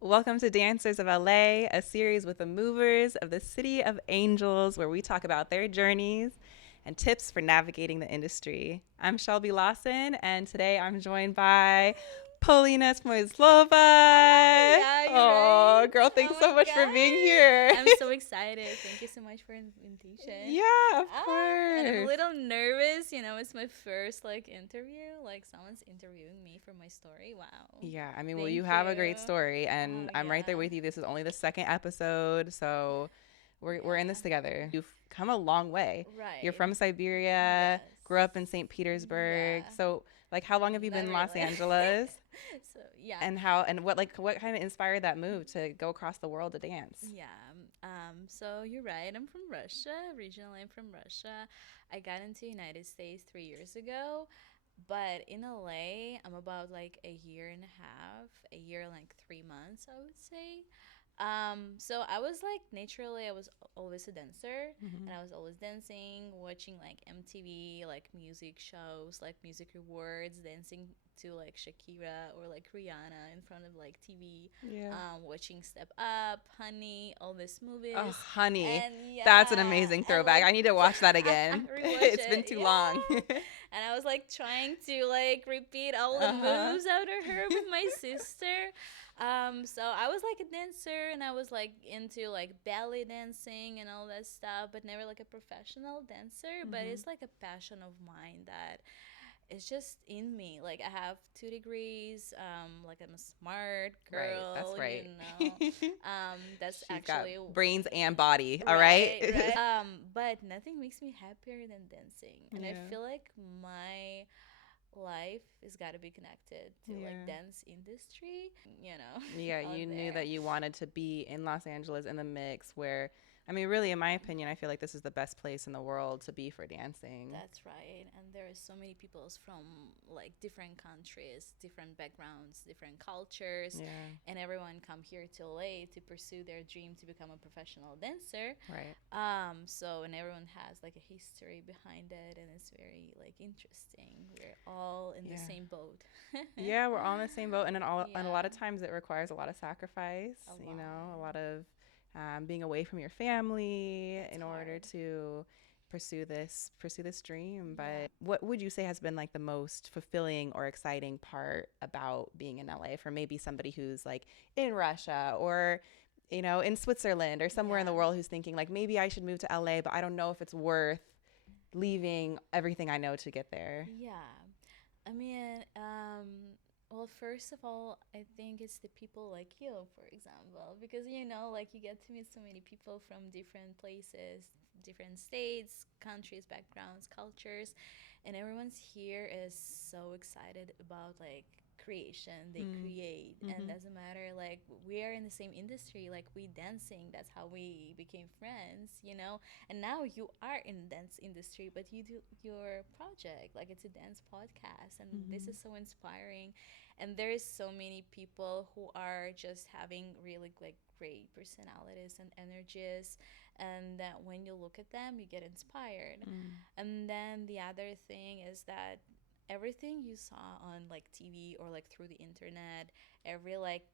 Welcome to Dancers of LA, a series with the movers of the City of Angels, where we talk about their journeys and tips for navigating the industry. I'm Shelby Lawson, and today I'm joined by Polina Hi, Smojslova. yeah, you're Oh, right. girl, Oh thanks my so much for being god. here. I'm so excited. Thank you so much for invitation. Yeah, of And I'm a course. little nervous, it's my first interview, like someone's interviewing me for my story. Wow. Yeah, I mean, well, you Thank have a you. great story, Oh and I'm right there yeah. with you. This is only the second episode, so we're in Yeah. this together. You've come a long way. You're Right. from Siberia, Yes. grew up in St. Petersburg. Yeah. So, like, how long have you Not been in Los really. Angeles? So yeah. And what kind of inspired that move to go across the world to dance? Yeah. So you're right. I'm from Russia. Originally, I'm from Russia. I got into United States 3 years ago, but in LA, I'm about like a year and a half, a year and like 3 months, I would say. So I was like naturally, I was always a dancer, Hmm. and I was always dancing, watching like MTV, like music shows, like music rewards, dancing to like Shakira or like Rihanna in front of like TV, Yeah. watching Step Up, Honey, all these Oh, movies, honey, and that's an yeah, amazing and throwback. like I need to watch that I again. rewatch It's it, been too long. yeah. And I was like trying to like repeat all the Uh huh. moves out of her with my sister. So I was like a dancer and I was like into like ballet dancing and all that stuff, but never like a professional dancer. But Hmm. it's like a passion of mine that it's just in me. Like I have 2 degrees. Like I'm a smart Right, that's girl. right. That's She's got actually brains and body, all right? right, right. But nothing makes me happier than dancing, and I Yeah. feel like my life has got to be connected to like Yeah. dance industry. Yeah, Out you knew there. that you wanted to be in Los Angeles in the mix where, I mean, really, in my opinion, I feel like this is the best place in the world to be for dancing. That's right. And there are so many peoples from like different countries, different backgrounds, different cultures, Yeah, and everyone come here to LA to pursue their dream to become a professional dancer. right. And everyone has like a history behind it, and it's very like interesting. We're all in the Yeah. same boat. Yeah, we're all in the same boat, and a lot Yeah, of times it requires a lot of sacrifice. a A lot. lot of being away from your family That's in order hard. to pursue this dream. Yeah. But what would you say has been like the most fulfilling or exciting part about being in LA for maybe somebody who's like in Russia or in Switzerland or somewhere in the Yeah. world who's thinking like maybe I should move to LA, but I don't know if it's worth leaving everything I know to get there. Yeah. I mean, well, first of all, I think it's the people like you, for example, because like you get to meet so many people from different places, different states, countries, backgrounds, cultures, and everyone's here is so excited about like creation they Mm. create, and Mm-hmm. doesn't matter, like we are in the same industry, like we dancing, that's how we became friends. And now you are in dance industry, but you do your project like it's a dance podcast, and this Mm-hmm. is so inspiring. And there is so many people who are just having really like great personalities and energies, and that when you look at them you get inspired. Mm. And then the other thing is that everything you saw on like TV or like through the internet, every like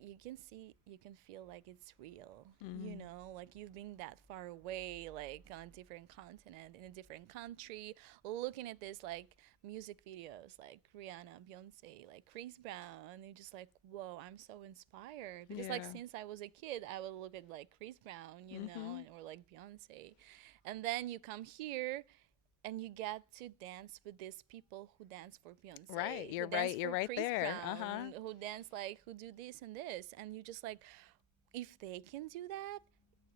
you can see, you can feel like it's real, Mm. like you've been that far away, like on a different continent, in a different country, looking at this like music videos like Rihanna, Beyonce, like Chris Brown, and you're just like, whoa, I'm so inspired, because like Yeah. since I was a kid I would look at like Chris Brown, Mm-hmm. and or like Beyonce, and then you come here and you get to dance with these people who dance for Right. Beyonce, who You're dance right. You're for right Chris there. Uh huh. Brown, who dance like who do this and this, and you just like, if they can do that,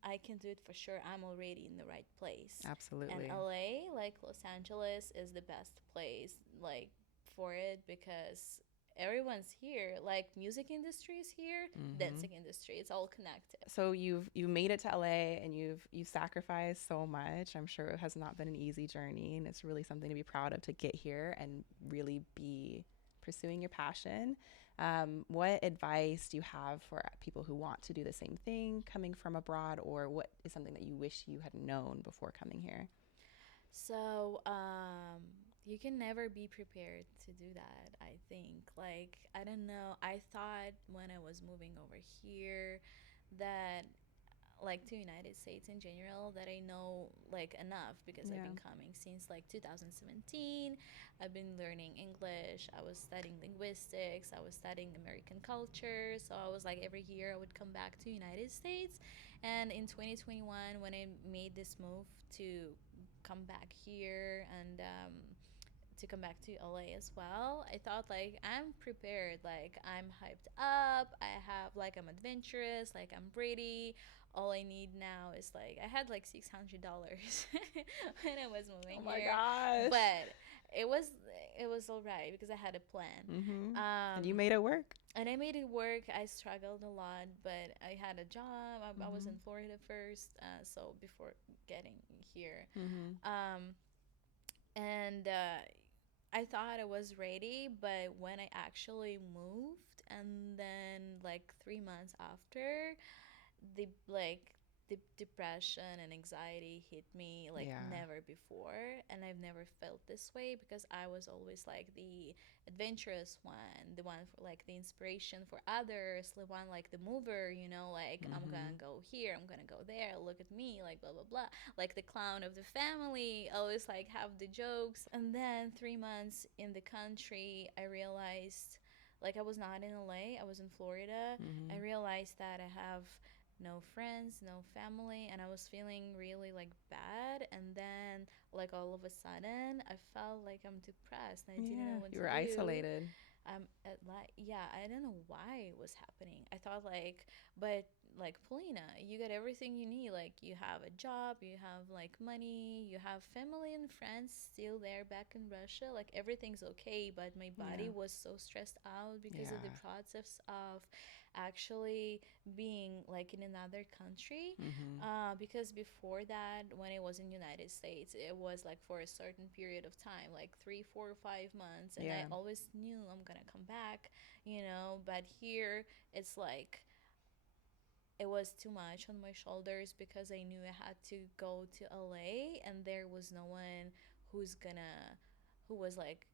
I can do it for sure. I'm already in the right place. And Absolutely. LA, like Los Angeles, is the best place like for it, because everyone's here. Like music industry is here, Mm-hmm. dancing industry, it's all connected. So you've made it to LA and you've sacrificed so much. I'm sure it has not been an easy journey, and it's really something to be proud of to get here and really be pursuing your passion. What advice do you have for people who want to do the same thing coming from abroad, or what is something that you wish you had known before coming here? So, you can never be prepared to do that, I think. Like, I don't know. I thought when I was moving over here that like to United States in general that I know like enough because I've Yeah. been coming since like 2017. I've been learning English. I was studying linguistics. I was studying American culture. So I was like every year I would come back to United States. And in 2021 when I made this move to come back here and to come back to LA as well. I thought like I'm prepared, like I'm hyped up, I have like I'm adventurous, like I'm ready. All I need now is like I had like $600 when I was Oh moving my here, gosh. but it was it was all right because I had a plan. Mm-hmm. And you Um, made it work. and I made it work. I struggled a lot, but I had a job. I was Mm-hmm. in Florida first, so before getting here. Mm-hmm. Um, and I thought I was ready, but when I actually moved, and then like 3 months after, the like the depression and anxiety hit me like Yeah. never before, and I've never felt this way because I was always like the adventurous one, the one for like the inspiration for others, the one like the mover, you know, like I'm Mm-hmm. gonna go here, I'm gonna go there, look at me, like blah blah blah, like the clown of the family, always like have the jokes. And then 3 months in the country, I realized like I was not in LA, I was in Florida. I Mm-hmm. realized that I have no friends, no family, and I was feeling really like bad. And then, like, all of a sudden, I felt like I'm depressed and I didn't know Yeah. what You to were do. isolated. At like, yeah, I don't know why it was happening. I thought like, but like Polina, you got everything you need. Like you have a job, you have like money, you have family and friends still there back in Russia. Like everything's okay, but my body Yeah. was so stressed out because of the Yeah. process of actually being like in another country. Mm-hmm. Because before that, when it was in United States, it was like for a certain period of time, like 3 4 5 months, and I Yeah. always knew I'm gonna come back, you know. But here it's like it was too much on my shoulders because I knew I had to go to LA, and there was no one who's gonna who was like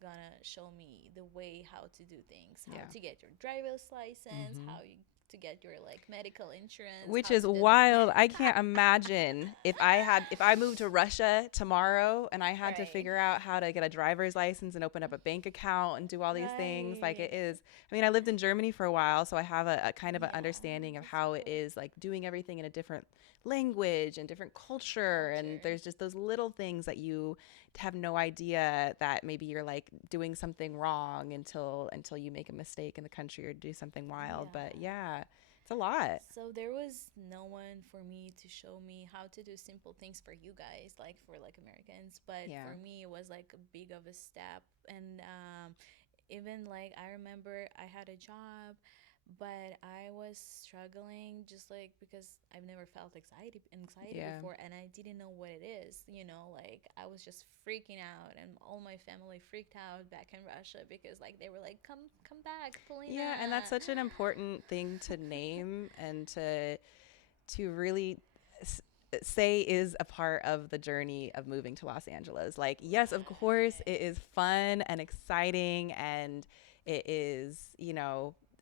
gonna show me the way how to do things, how Yeah. to get your driver's license, Mm-hmm. how you to get your like medical insurance, Which how is to do wild. I can't imagine if I moved to Russia tomorrow and I had to right. figure out how to get a driver's license and open up a bank account and do all these things. Like it Right. is. I mean, I lived in Germany for a while, so I have a kind of an Yeah, understanding of that's how it cool. is like doing everything in a different language and different culture. And Culture. there's just those little things that you have no idea that maybe you're like doing something wrong until you make a mistake in the country or do something wild. But Yeah. yeah, it's a lot. So there was no one for me to show me how to do simple things for you guys, like for like Americans. But Yeah. for me, it was like a big of a step. And even like I remember I had a job, but I was struggling just like because I've never felt anxiety Yeah. before, and I didn't know what it is, you know. Like I was just freaking out, and all my family freaked out back in Russia because like they were like, come back, Yeah, and that's Polina. such an important thing to name and to really s- say is a part of the journey of moving to Los Angeles. Like, yes, of course, it is fun and exciting and it is,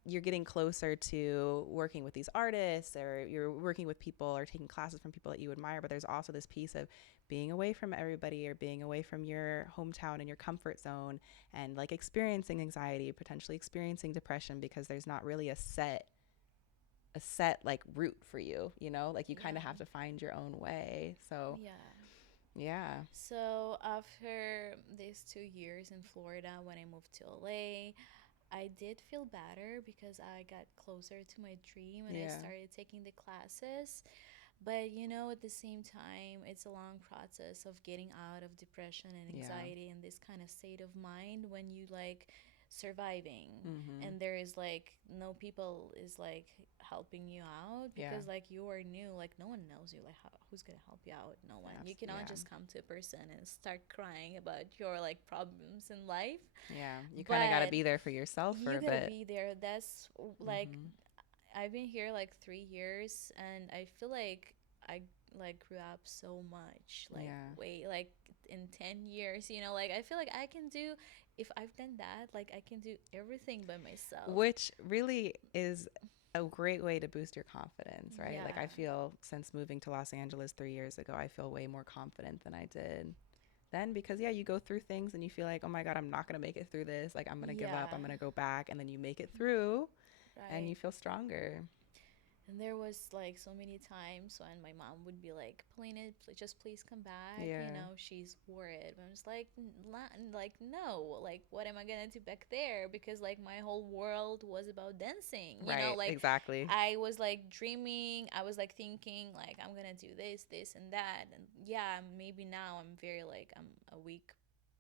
you're getting closer to working with these artists or you're working with people or taking classes from people that you admire, but there's also this piece of being away from everybody or being away from your hometown and your comfort zone and like experiencing anxiety, potentially experiencing depression because there's not really a set like route for you, like you kind of have Yeah. to find your own way. So, Yeah. yeah. So after these 2 years in Florida, when I moved to LA, I did feel better because I got closer to my dream and I Yeah. started taking the classes. But you know, at the same time, it's a long process of getting out of depression and Yeah. anxiety and this kind of state of mind when you like surviving, Mhm. and there is like no people is like helping you out Yeah. because like you are new, like no one knows you, like who's gonna help you out? No one. You cannot Yeah. just come to a person and start crying about your like problems in life, Yeah. You kind of got to but be there for yourself for you a gotta bit. be there. That's like Mhm. I've been here like 3 years, and I feel like I like grew up so much. Like Yeah. way like in 10 years, you know, like I feel like I can do, if I've done that, like I can do everything by myself. Which really is a great way to boost your confidence, right? Like I Yeah. feel since moving to Los Angeles 3 years ago, I feel way more confident than I did then because yeah, you go through things and you feel like, oh my God, I'm not gonna make it through this. Like I'm gonna give up, I'm Yeah. gonna go back, and then you make it through and Right. you feel stronger. And there was like so many times when my mom would be like, Polina, just please come back. You Yeah. know, she's worried. But I'm just like, like no, like what am I gonna do back there? Because like my whole world was about dancing. You know, Right, like exactly. I was like dreaming. I was like thinking like I'm gonna do this, and that. And yeah, maybe now I'm very like I'm a weak.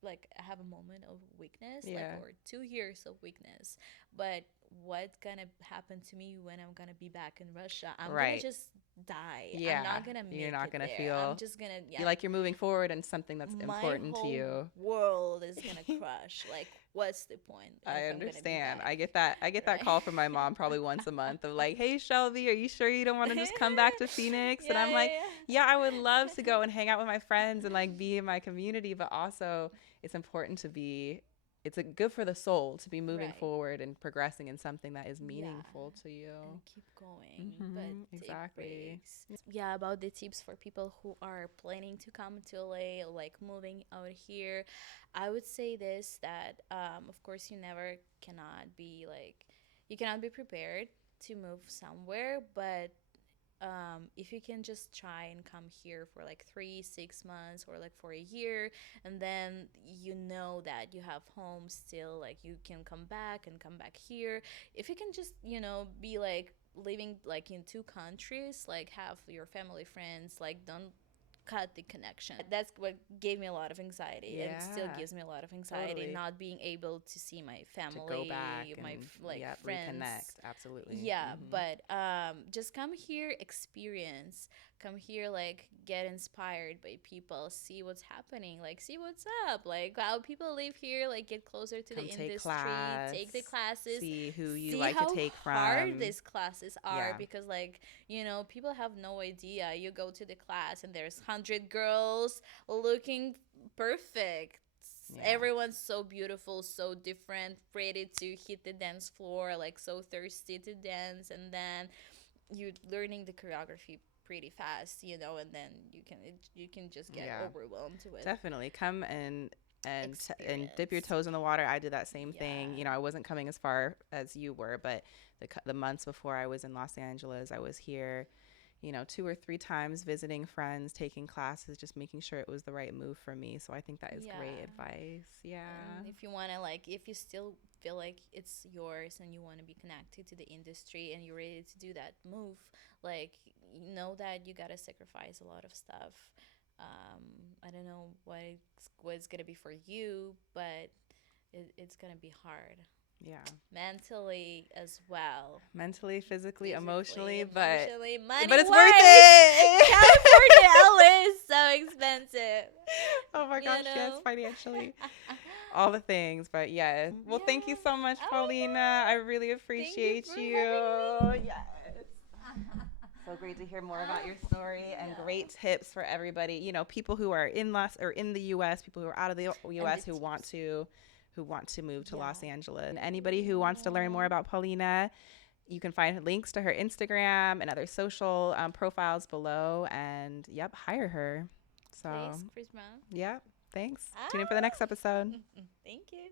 Like I have a moment of weakness, like Yeah. or 2 years of weakness, but what's gonna happen to me when I'm gonna be back in Russia? I'm gonna Right. just die. I'm Yeah. not gonna You're make not it gonna there. I'm feel just gonna, you yeah, like you're moving forward in something that's my important to whole you. world is gonna crush. Like, what's the point if I I'm gonna be understand. back? I get that Right? call from my mom probably once a month of like, "Hey Shelby, are you sure you don't want to just come back to Phoenix?" And Yeah, I'm like, yeah, "Yeah, I would love to go and hang out with my friends and like be in my community, but also it's important to be it's good for the soul to be yeah. moving Right. forward and progressing in something that is Yeah, meaningful to you." and keep going, but take Exactly. breaks. Yeah, about the tips for people who are planning to come to LA, like moving out here, I would say this, that of course you never cannot be like, you cannot be prepared to move somewhere, but if you can just try and come here for like 3 6 months or like for a year, and then you know that you have home still, like you can come back here. If you can just, you know, be like living like in two countries, like have your family, friends, like don't cut the connection. That's what gave me a lot of anxiety and still Yeah, gives me a lot of anxiety, totally. not being able to see my To go back family, my and like yep, reconnect. friends. Absolutely. Yeah, but just come here, experience, come here, like get inspired by people, see what's happening, like see what's up, like how people live here, like get closer to the Come take industry, class, take the classes, see who you see like to how take hard from. these classes are, Yeah. because like, you know, people have no idea. You go to the class and there's 100 girls looking perfect. Yeah. Everyone's so beautiful, so different, ready to hit the dance floor, like so thirsty to dance, and then you're learning the choreography pretty fast, you know, and then you can just get Yeah. overwhelmed with Definitely come and dip your experience. toes in the water. I did that same thing. You know, Yeah. I wasn't coming as far as you were, but the months before I was in Los Angeles, I was here, you know, 2 or 3 times visiting friends, taking classes, just making sure it was the right move for me. So I think that is great Yeah. advice. Yeah. And if you want to, like, if you still feel like it's yours and you want to be connected to the industry and you're ready to do that move, like, you know that you got to sacrifice a lot of stuff. I don't know what it's going to be for you, but it's going to be hard Yeah. mentally as well. Mentally, physically, Physically, emotionally, emotionally, but money it's worth wise. it. California, LA is so expensive, Oh my you gosh, yes, know? financially. All the things, but yeah. Well, thank you Yeah. so much, Oh Paulina. I no. really Thank you appreciate for you. having Yes. So great to hear more about your story and Yeah. great tips for everybody. You know, people who are in the US, people who are out of the And the US tips. who want to move to Yeah. Los Angeles. And anybody who wants to learn more about Paulina, you can find links to her Instagram and other social profiles below. And yep, hire her. So, Please, Chris Brown. yep, thanks. Tune in for the next Ah. episode. Thank you.